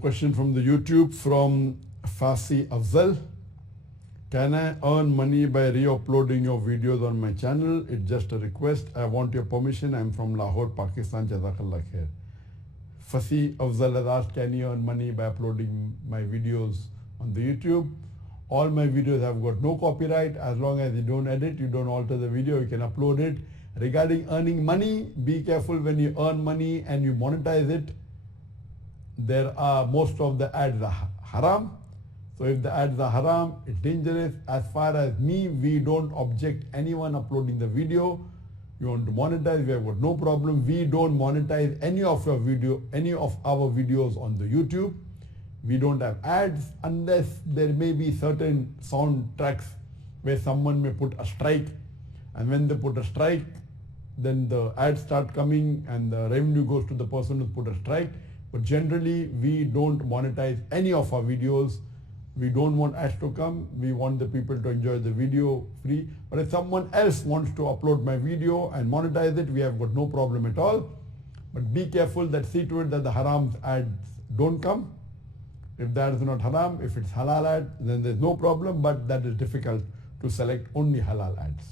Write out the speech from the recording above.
Question from the YouTube from Ullal. Can I earn money by re-uploading your videos on my channel? It's just a request. I want your permission. I'm from Lahore, Pakistan. Jazakallah khair. Ullal has asked, can you earn money by uploading my videos on the YouTube? All my videos have got no copyright. As long as you don't edit, you don't alter the video, you can upload it. Regarding earning money, be careful when you earn money and you monetize it. There are most of the ads are haram. So if the ads are haram, it's dangerous. As far as me, we don't object anyone uploading the video. You want to monetize, we have got no problem. We don't monetize any of our videos on the YouTube. We don't have ads unless there may be certain soundtracks where someone may put a strike, and when they put a strike, then the ads start coming and the revenue goes to the person who put a strike. But generally, we don't monetize any of our videos. We don't want ads to come. We want the people to enjoy the video free. But if someone else wants to upload my video and monetize it, we have got no problem at all. But be careful that see to it that the haram ads don't come. If that is not haram, if it's halal ad, then there's no problem, but that is difficult to select only halal ads.